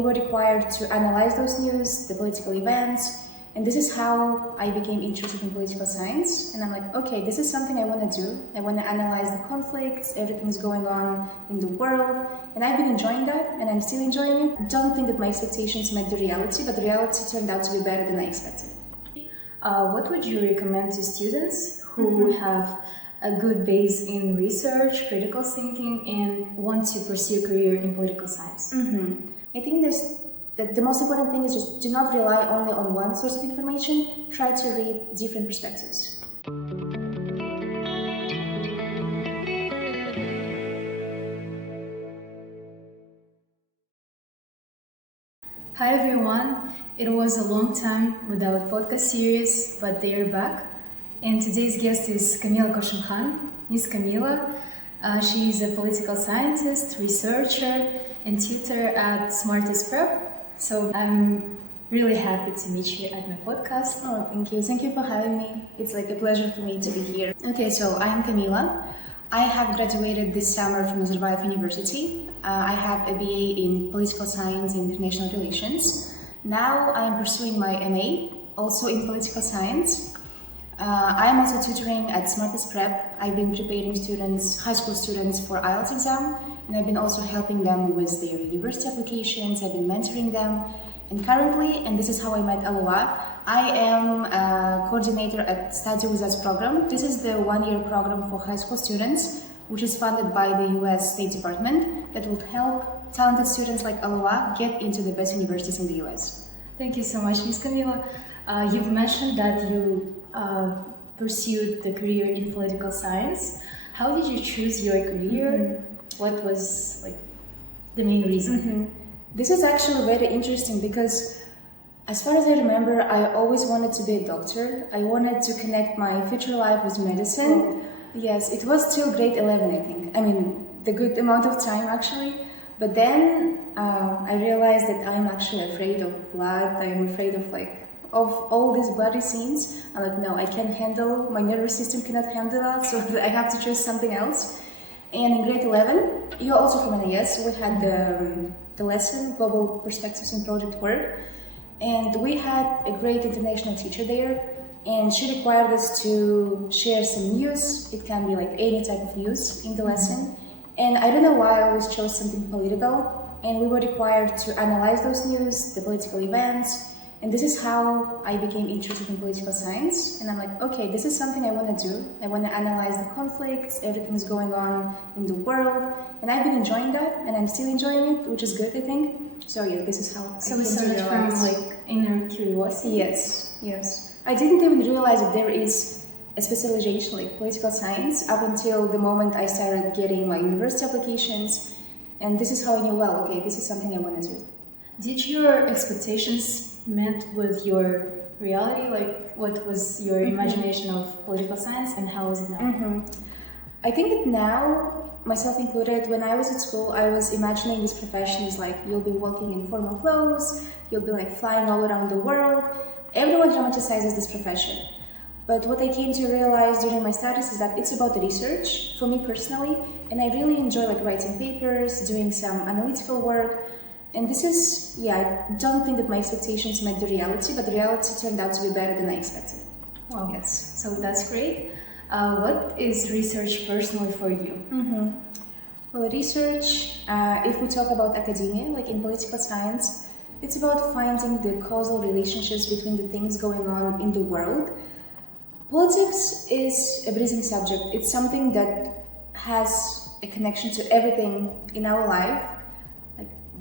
We were required to analyze those news, the political events, and this is how I became interested in political science. And I'm like, okay, this is something I want to do. I want to analyze the conflicts, everything's going on in the world, and I've been enjoying that, and I'm still enjoying it. Don't think that my expectations met the reality, but the reality turned out to be better than I expected. What would you recommend to students who have a good base in research, critical thinking, and want to pursue a career in political science? I think the most important thing is just do not rely only on one source of information. Try to read different perspectives. Hi everyone, it was a long time without podcast series, but they are back. And today's guest is Kamila Koshimkhan. Miss Kamila, she is a political scientist, researcher, and tutor at SmarTestPrep. So I'm really happy to meet you at my podcast. Oh, thank you. Thank you for having me. It's like a pleasure for me to be here. Okay, so I am Kamila. I have graduated this summer from Nazarbayev University. I have a BA in Political Science and International Relations. Now I am pursuing my MA, also in Political Science. I am also tutoring at SmarTestPrep. I've been preparing high school students for IELTS exam, and I've been also helping them with their university applications. I've been mentoring them. And currently, and this is how I met Aloha, I am a coordinator at Study With Us program. This is the one-year program for high school students, which is funded by the US State Department that will help talented students like Aloha get into the best universities in the US. Thank you so much, Ms. Kamila. You've mentioned that you pursued the career in political science. How did you choose your career? What was the main reason? This is actually very interesting because as far as I remember, I always wanted to be a doctor. I wanted to connect my future life with medicine. Oh. Yes, it was till grade 11, I think. I mean, the good amount of time actually. But then I realized that I'm actually afraid of blood. I'm afraid of all these bloody scenes. I'm like, no, I can't handle, my nervous system cannot handle that, so I have to choose something else. And in grade 11, you're also from NAS, we had the lesson, Global Perspectives in Project Work. And we had a great international teacher there, and she required us to share some news. It can be any type of news in the lesson. And I don't know why I always chose something political, and we were required to analyze those news, the political events, and this is how I became interested in political science. And I'm like, okay, this is something I want to do. I want to analyze the conflicts, everything's going on in the world, and I've been enjoying that, and I'm still enjoying it, which is good, I think. So yeah, this is how So we started from inner curiosity? Yes. I didn't even realize that there is a specialization like political science up until the moment I started getting my university applications, and this is how I knew, well, okay, this is something I want to do. Did your expectations met with your reality? What was your imagination of political science, and how is it now? I think that now, myself included, when I was at school, I was imagining this profession is you'll be walking in formal clothes, you'll be flying all around the world. Everyone dramatizes this profession. But what I came to realize during my studies is that it's about the research, for me personally, and I really enjoy writing papers, doing some analytical work. And this is, I don't think that my expectations met the reality, but the reality turned out to be better than I expected. Wow. Yes. So that's great. What is research personally for you? Well, research, if we talk about academia, in political science, it's about finding the causal relationships between the things going on in the world. Politics is a breathing subject. It's something that has a connection to everything in our life.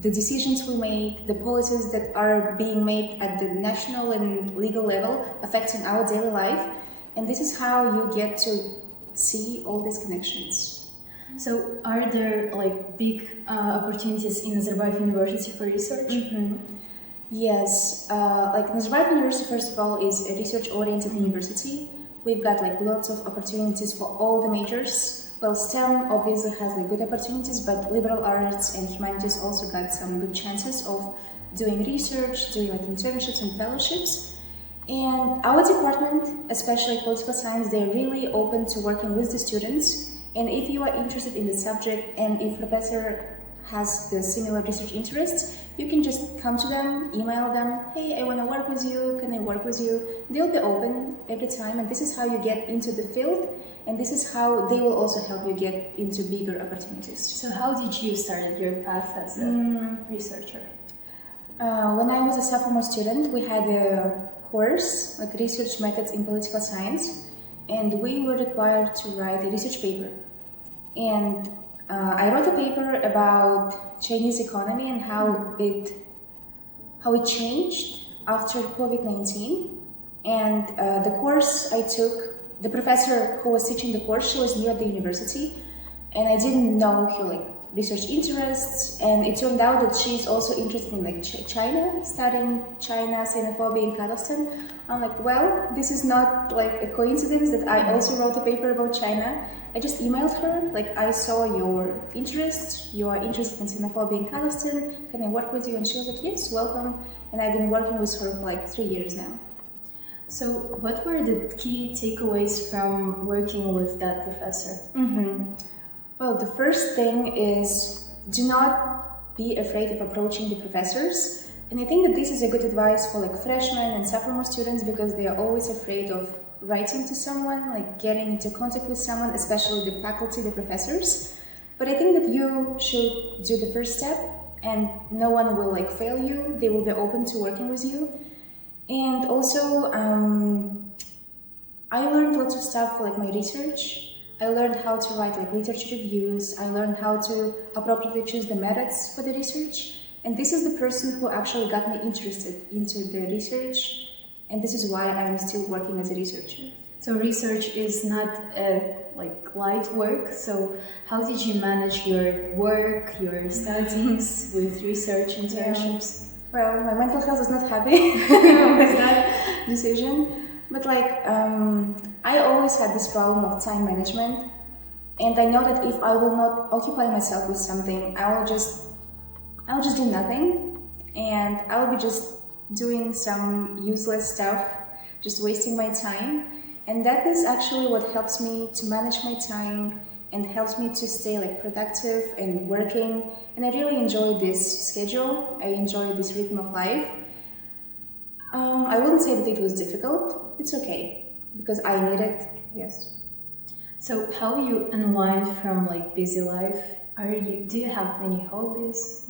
The decisions we make, the policies that are being made at the national and legal level affecting our daily life. And this is how you get to see all these connections. So are there big opportunities in Nazarbayev University for research? Yes, Nazarbayev University, first of all, is a research-oriented university. We've got lots of opportunities for all the majors. Well, STEM obviously has good opportunities, but liberal arts and humanities also got some good chances of doing research, doing internships and fellowships. And our department, especially political science, they're really open to working with the students. And if you are interested in the subject, and if professor has the similar research interests, you can just come to them, email them, hey, I want to work with you, can I work with you? They'll be open every time, and this is how you get into the field, and this is how they will also help you get into bigger opportunities. So how did you start your path as a researcher? When I was a sophomore student, we had a course, like research methods in political science, and we were required to write a research paper. And I wrote a paper about Chinese economy and how it changed after COVID-19. And the course I took, the professor who was teaching the course, she was new at the university, and I didn't know her research interests. And it turned out that she's also interested in China, studying China, xenophobia in Kazakhstan. I'm like, well, this is not a coincidence that I also wrote a paper about China. I just emailed her, I saw your interest, you are interested in xenophobia in Kazakhstan, can I work with you? And she was like, yes, welcome. And I've been working with her for 3 years now. So what were the key takeaways from working with that professor? Well, the first thing is, do not be afraid of approaching the professors. And I think that this is a good advice for freshmen and sophomore students, because they are always afraid of writing to someone, getting into contact with someone, especially the faculty, the professors. But I think that you should do the first step, and no one will fail you. They will be open to working with you. And also, I learned lots of stuff for my research. I learned how to write literature reviews. I learned how to appropriately choose the methods for the research. And this is the person who actually got me interested into the research. And this is why I'm still working as a researcher. So research is not light work. So how did you manage your work, your studies with research internships? Well, my mental health is not happy with that decision. But I always had this problem of time management. And I know that if I will not occupy myself with something, I will just do nothing. And I will be just doing some useless stuff, just wasting my time. And that is actually what helps me to manage my time and helps me to stay productive and working. And I really enjoy this schedule. I enjoy this rhythm of life. I wouldn't say that it was difficult. It's okay, because I need it, yes. So how you unwind from busy life? Do you have any hobbies?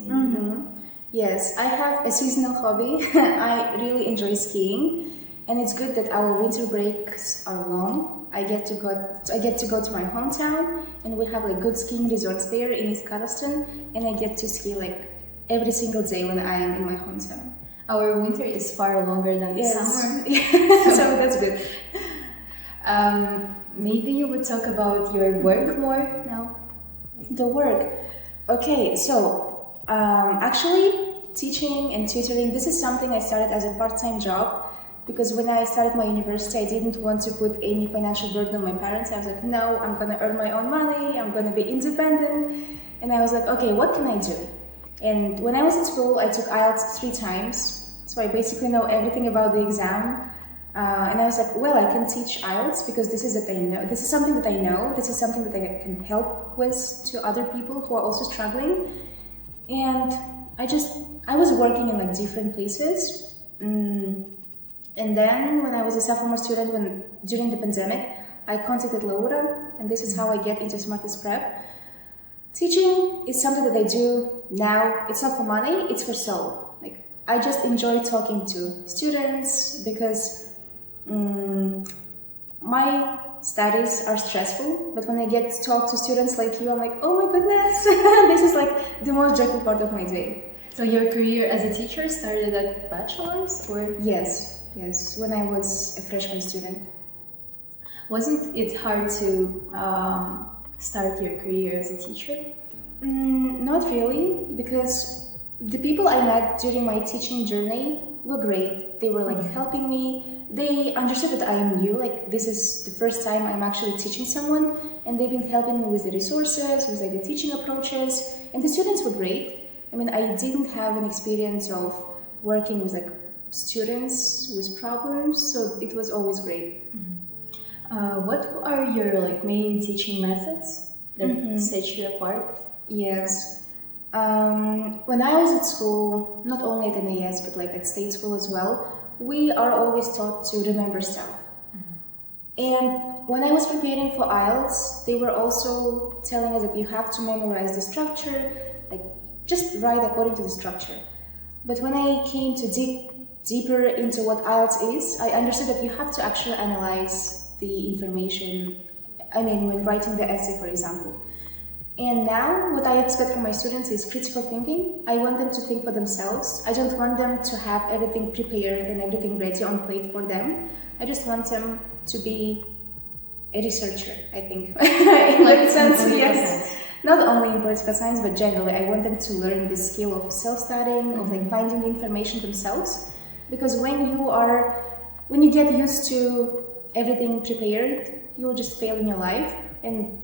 Yes, I have a seasonal hobby. I really enjoy skiing, and it's good that our winter breaks are long. I get to go to my hometown, and we have good skiing resorts there in East Kazakhstan, and I get to ski every single day when I am in my hometown. Our winter is far longer than the summer. So that's good. Maybe you would talk about your work more now? The work. Okay, so actually teaching and tutoring, this is something I started as a part-time job, because when I started my university, I didn't want to put any financial burden on my parents. I was like, no, I'm gonna earn my own money, I'm gonna be independent. And I was like, okay, what can I do? And when I was in school, I took IELTS 3 times. So I basically know everything about the exam. And I was like, well, I can teach IELTS because this is something that I know. This is something that I can help with to other people who are also struggling. And I was working in different places. And then when I was a sophomore student, during the pandemic, I contacted Laura, and this is how I get into SmarTestPrep. Teaching is something that I do now. It's not for money, it's for soul. I just enjoy talking to students because my studies are stressful, but when I get to talk to students like you, I'm like, oh my goodness, this is the most joyful part of my day. So your career as a teacher started at bachelor's, or? Yes, when I was a freshman student. Wasn't it hard to start your career as a teacher? Not really, because the people I met during my teaching journey were great. They were helping me. They understood that I am new. This is the first time I'm actually teaching someone, and they've been helping me with the resources, with the teaching approaches. And the students were great. I mean, I didn't have an experience of working with students with problems, so it was always great. What are your main teaching methods that set you apart? Yes. When I was at school, not only at NAS but like at state school as well, we are always taught to remember stuff. And when I was preparing for IELTS, they were also telling us that you have to memorize the structure, like just write according to the structure. But when I came to dig deeper into what IELTS is, I understood that you have to actually analyze the information, when writing the essay, for example. And now what I expect from my students is critical thinking. I want them to think for themselves. I don't want them to have everything prepared and everything ready on plate for them. I just want them to be a researcher, I think. In that sense, yes. Not only in political science, but generally, I want them to learn the skill of self-studying, of like finding the information themselves. Because when you get used to everything prepared, you'll just fail in your life. And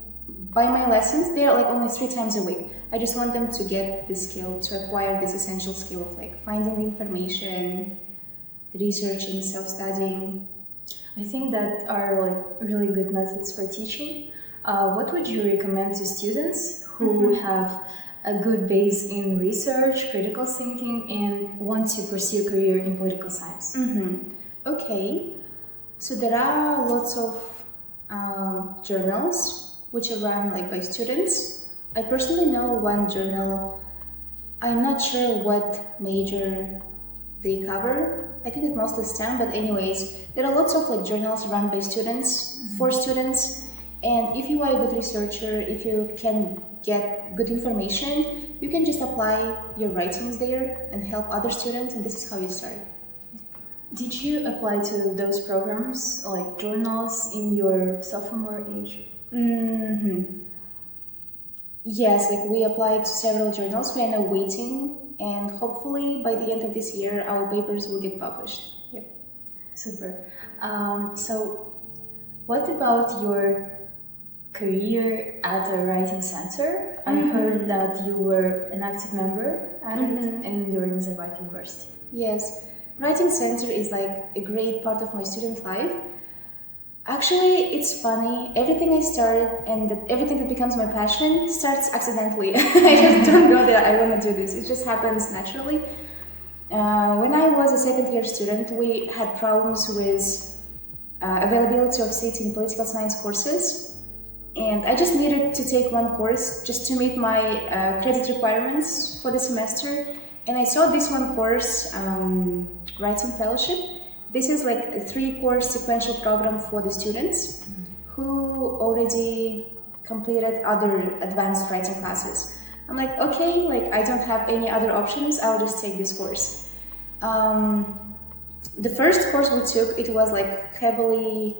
by my lessons, they are like only 3 times a week. I just want them to get this skill, to acquire this essential skill of like finding the information, researching, self-studying. I think that are like really good methods for teaching. What would you recommend to students who have a good base in research, critical thinking, and want to pursue a career in political science? Okay, so there are lots of journals which are run like by students. I personally know one journal. I'm not sure what major they cover. I think it's mostly STEM, but anyways, there are lots of like journals run by students, for students. And if you are a good researcher, if you can get good information, you can just apply your writings there and help other students, and this is how you start. Did you apply to those programs, like journals, in your sophomore age? Yes, like we applied to several journals. We are now waiting, and hopefully by the end of this year, our papers will get published. Yeah. Super. So, what about your career at a writing center? I heard that you were an active member at it in your Nazarbayev University. Yes, writing center is like a great part of my student life. Actually, it's funny. Everything I start and everything that becomes my passion starts accidentally. I just don't go there. I want to do this. It just happens naturally. When I was a second-year student, we had problems with availability of seats in political science courses. And I just needed to take one course just to meet my credit requirements for the semester. And I saw this one course, Writing Fellowship. This is like a 3-course sequential program for the students who already completed other advanced writing classes. I'm like, okay, like I don't have any other options, I'll just take this course. The first course we took, it was like heavily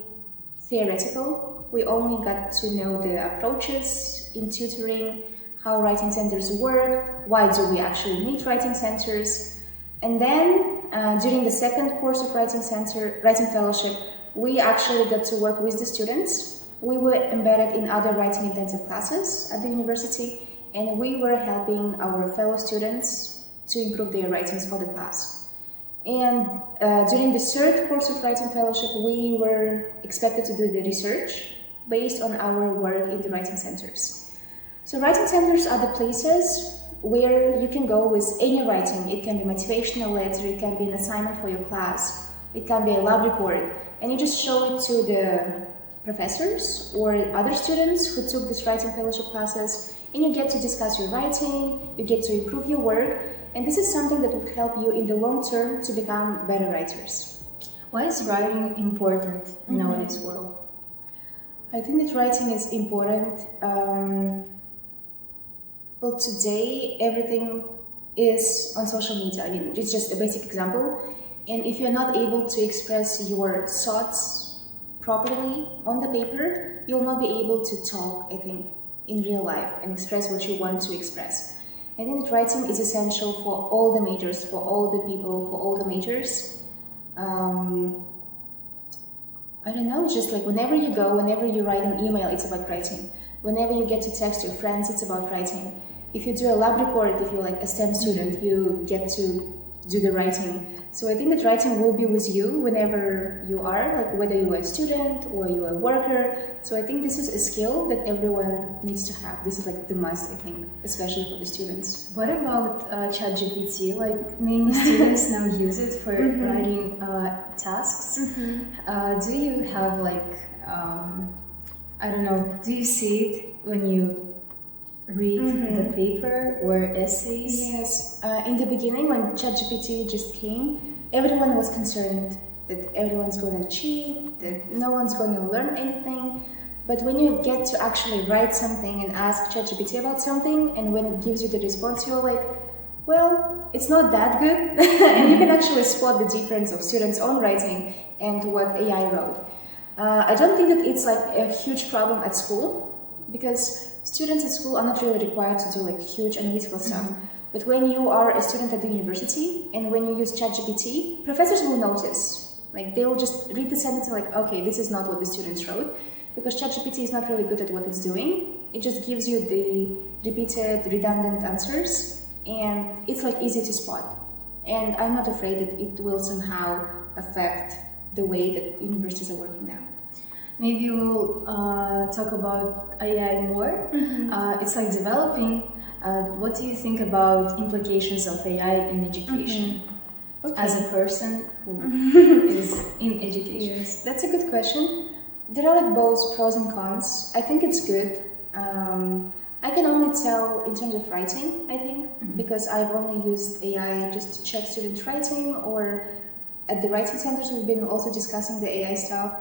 theoretical. We only got to know the approaches in tutoring, how writing centers work, why do we actually need writing centers. And then during the second course of Writing Fellowship, we actually got to work with the students. We were embedded in other writing intensive classes at the university, and we were helping our fellow students to improve their writings for the class. And during the third course of Writing Fellowship, we were expected to do the research based on our work in the writing centers. So writing centers are the places where you can go with any writing. It can be motivational letter, it can be an assignment for your class, it can be a lab report, and you just show it to the professors or other students who took this writing fellowship classes, and you get to discuss your writing, you get to improve your work, and this is something that will help you in the long term to become better writers. Why is writing important in nowadays world? I think that writing is important. Well, today everything is on social media. I mean, it's just a basic example. And if you're not able to express your thoughts properly on the paper, you'll not be able to talk, I think, in real life and express what you want to express. I think that writing is essential for all the majors, for all the people, for all the majors. I don't know, it's just like whenever you go, whenever you write an email, it's about writing. Whenever you get to text your friends, it's about writing. If you do a lab report, if you're like a STEM student, you get to do the writing. So I think that writing will be with you whenever you are, like whether you are a student or you are a worker. So I think this is a skill that everyone needs to have. This is like the must, I think, especially for the students. What about chatgpt? Like many students now use it for writing tasks. Do you have like, I don't know, do you see it when you read the paper or essays? Yes. In the beginning, when ChatGPT just came, everyone was concerned that everyone's going to cheat, that no one's going to learn anything. But when you get to actually write something and ask ChatGPT about something, and when it gives you the response, you're like, well, it's not that good. And you can actually spot the difference of students' own writing and what AI wrote. I don't think that it's like a huge problem at school, because students at school are not really required to do like huge analytical stuff. But when you are a student at the university and when you use ChatGPT, professors will notice. Like they will just read the sentence and like, okay, this is not what the students wrote, because ChatGPT is not really good at what it's doing. It just gives you the repeated, redundant answers, and it's like easy to spot. And I'm not afraid that it will somehow affect the way that universities are working now. Maybe we'll talk about AI more. It's like developing. What do you think about implications of AI in education? As a person who is in education? Yes, that's a good question. There are like both pros and cons. I think it's good. I can only tell in terms of writing, I think, because I've only used AI just to check student writing, or at the writing centers we've been also discussing the AI stuff.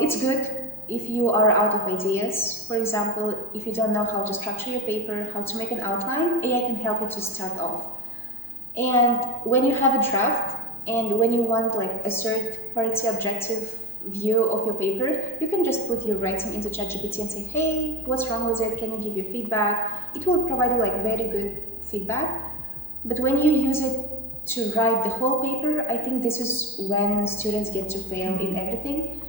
It's good if you are out of ideas. For example, if you don't know how to structure your paper, how to make an outline, AI can help you to start off. And when you have a draft and when you want like a third-party objective view of your paper, you can just put your writing into ChatGPT and say, hey, what's wrong with it? Can you give your feedback? It will provide you like very good feedback. But when you use it to write the whole paper, I think this is when students get to fail in everything.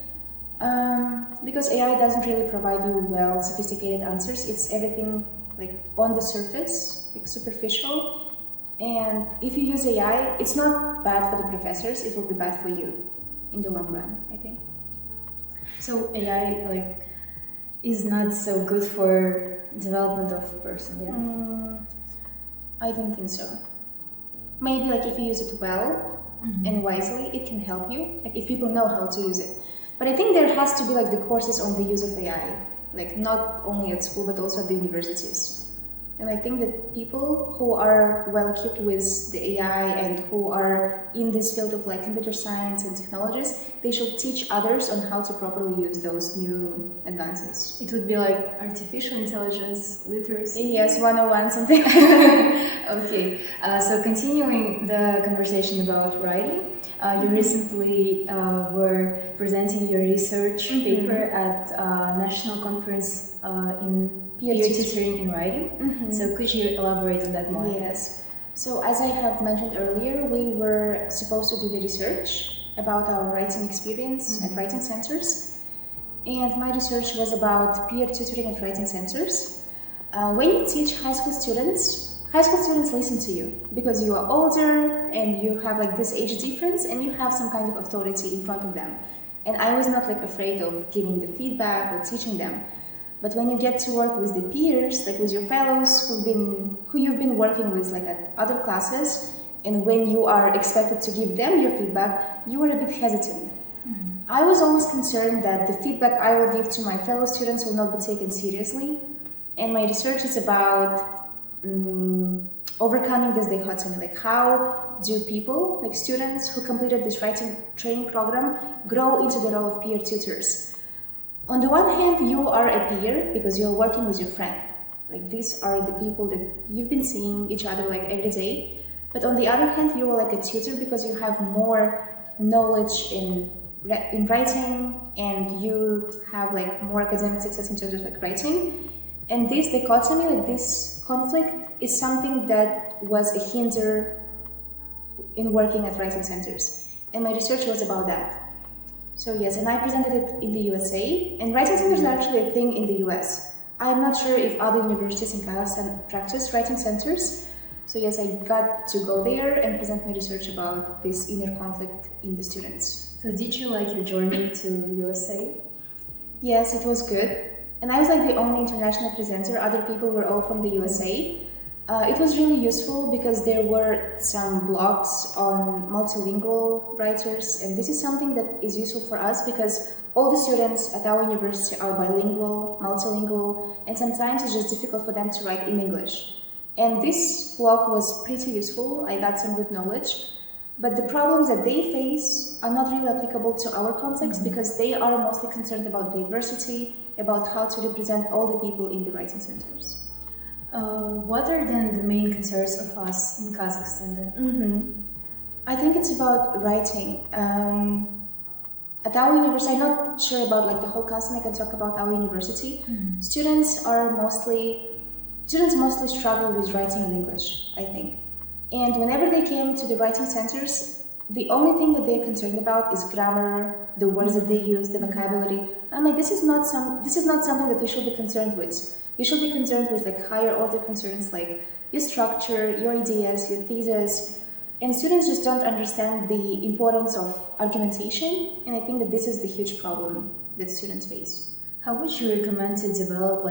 Because AI doesn't really provide you well sophisticated answers. It's everything like on the surface, like superficial. And if you use AI, it's not bad for the professors, it will be bad for you in the long run, I think. So AI like is not so good for development of a person, yeah? I don't think so. Maybe like if you use it well and wisely, it can help you, like if people know how to use it. But I think there has to be like the courses on the use of AI, like not only at school but also at the universities. And I think that people who are well equipped with the AI and who are in this field of like computer science and technologies, they should teach others on how to properly use those new advances. It would be like artificial intelligence literacy. Yes, 101 something. Okay, so continuing the conversation about writing, you recently were presenting your research paper at a national conference in peer tutoring in writing. So could you elaborate on that more? Yes. So as I have mentioned earlier, we were supposed to do the research about our writing experience at writing centers. And my research was about peer tutoring at writing centers. When you teach high school students listen to you because you are older and you have like this age difference and you have some kind of authority in front of them. And I was not like afraid of giving the feedback or teaching them. But when you get to work with the peers, like with your fellows who you've been working with like at other classes, and when you are expected to give them your feedback, you are a bit hesitant. I was always concerned that the feedback I will give to my fellow students will not be taken seriously. And my research is about overcoming this dichotomy, like how do people, like students who completed this writing training program, grow into the role of peer tutors. On the one hand, you are a peer because you are working with your friend. Like these are the people that you've been seeing each other like every day. But on the other hand, you are like a tutor because you have more knowledge in writing and you have like more academic success in terms of like writing. And this dichotomy, like this conflict, is something that was a hinder in working at writing centers. And my research was about that. So yes, and I presented it in the USA, and writing centers are actually a thing in the US. I'm not sure if other universities in Kazakhstan practice writing centers, So yes, I got to go there and present my research about this inner conflict in the students. So did you like your journey to USA? Yes, it was good. And I was like the only international presenter. Other people were all from the USA. It was really useful because there were some blogs on multilingual writers, and this is something that is useful for us because all the students at our university are bilingual, multilingual, and sometimes it's just difficult for them to write in English. And this blog was pretty useful. I got some good knowledge. But the problems that they face are not really applicable to our context because they are mostly concerned about diversity, about how to represent all the people in the writing centers. What are then the main concerns of us in Kazakhstan then? I think it's about writing. At our university, I'm not sure about like the whole Kazakhstan. I can talk about our university. Students mostly struggle with writing in English, I think. And whenever they came to the writing centers, the only thing that they're concerned about is grammar, the words that they use, the vocabulary. I'm like, this is not something that we should be concerned with. We should be concerned with like higher order concerns like your structure, your ideas, your thesis. And students just don't understand the importance of argumentation. And I think that this is the huge problem that students face. How would you recommend to develop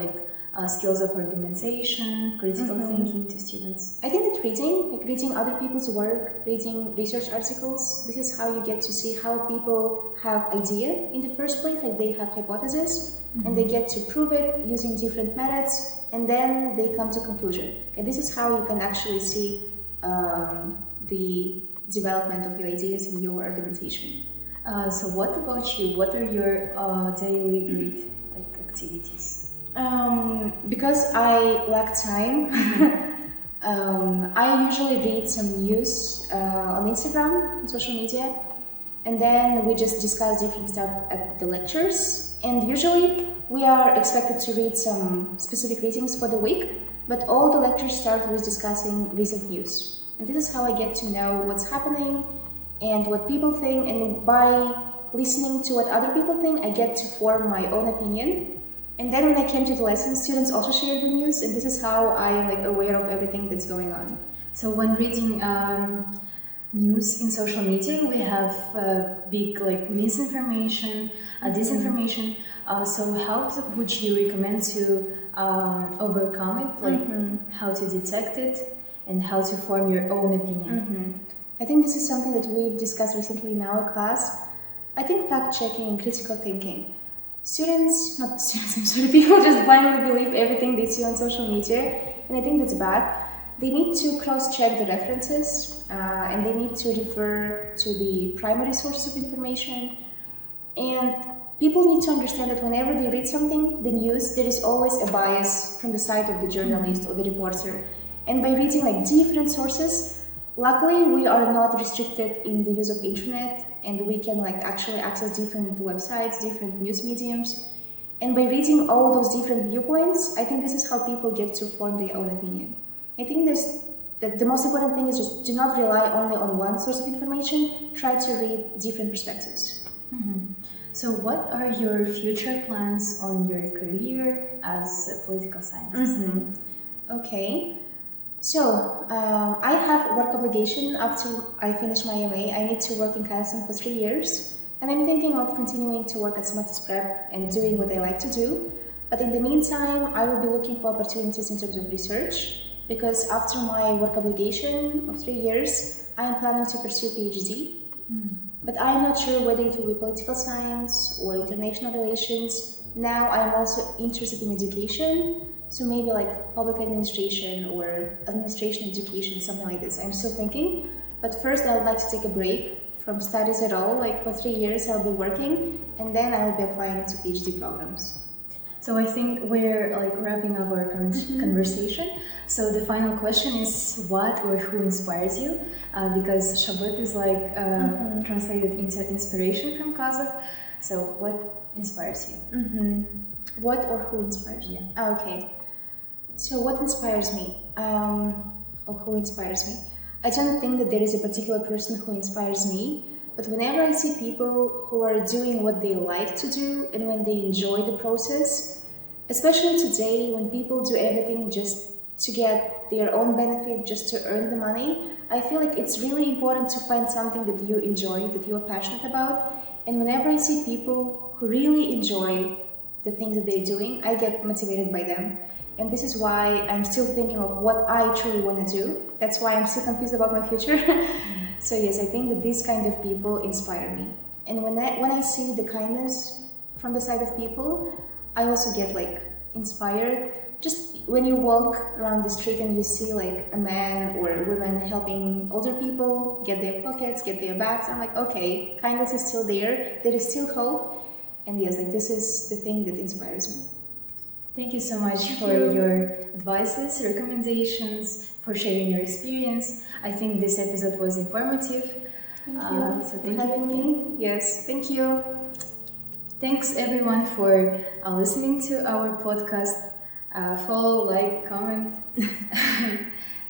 skills of argumentation, critical thinking to students? I think that reading other people's work, reading research articles, this is how you get to see how people have idea in the first place, like they have hypothesis, and they get to prove it using different methods, and then they come to conclusion. And this is how you can actually see the development of your ideas in your argumentation. So what about you? What are your daily read activities? Because I lack time, I usually read some news on Instagram, on social media, and then we just discuss different stuff at the lectures. And usually we are expected to read some specific readings for the week, but all the lectures start with discussing recent news. And this is how I get to know what's happening and what people think, and by listening to what other people think, I get to form my own opinion. And then when I came to the lessons, students also shared the news, and this is how I am aware of everything that's going on. So when reading news in social media, we have big misinformation, disinformation. So how would you recommend to overcome it? How to detect it and how to form your own opinion? I think this is something that we've discussed recently in our class. I think fact-checking and critical thinking. People just blindly believe everything they see on social media, and I think that's bad. They need to cross-check the references, and they need to refer to the primary sources of information. And people need to understand that whenever they read something, the news, there is always a bias from the side of the journalist or the reporter. And by reading different sources, luckily we are not restricted in the use of internet, and we can actually access different websites, different news mediums. And by reading all those different viewpoints, I think this is how people get to form their own opinion. I think that the most important thing is just do not rely only on one source of information, try to read different perspectives. So what are your future plans on your career as a political scientist? Okay. So, I have a work obligation after I finish my MA. I need to work in Kazakhstan for 3 years, and I'm thinking of continuing to work at SmarTestPrep and doing what I like to do. But in the meantime, I will be looking for opportunities in terms of research, because after my work obligation of 3 years, I am planning to pursue PhD. But I am not sure whether it will be political science or international relations. Now I am also interested in education. So maybe public administration or administration education, something like this. I'm still thinking, but first I would like to take a break from studies at all. For 3 years I'll be working, and then I'll be applying to PhD programs. So I think we're wrapping up our conversation. So the final question is, what or who inspires you? Because Shabyt is translated into inspiration from Kazakh. So what inspires you? What or who inspires you? Okay. So what inspires me? Or who inspires me? I don't think that there is a particular person who inspires me, but whenever I see people who are doing what they like to do and when they enjoy the process, especially today when people do everything just to get their own benefit, just to earn the money. I feel like it's really important to find something that you enjoy, that you are passionate about. And whenever I see people who really enjoy the things that they're doing, I get motivated by them. And this is why I'm still thinking of what I truly want to do. That's why I'm still confused about my future. So yes, I think that these kind of people inspire me. And when I see the kindness from the side of people, I also get like inspired. Just when you walk around the street and you see like a man or a woman helping older people get their pockets, get their bags, I'm like, okay, kindness is still there. There is still hope. And yes, like this is the thing that inspires me. Thank you so much for your advices, recommendations, for sharing your experience. I think this episode was informative. Thank you. So thank you for having me. Yes, thank you. Thanks everyone for listening to our podcast. Follow, like, comment.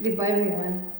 Goodbye everyone.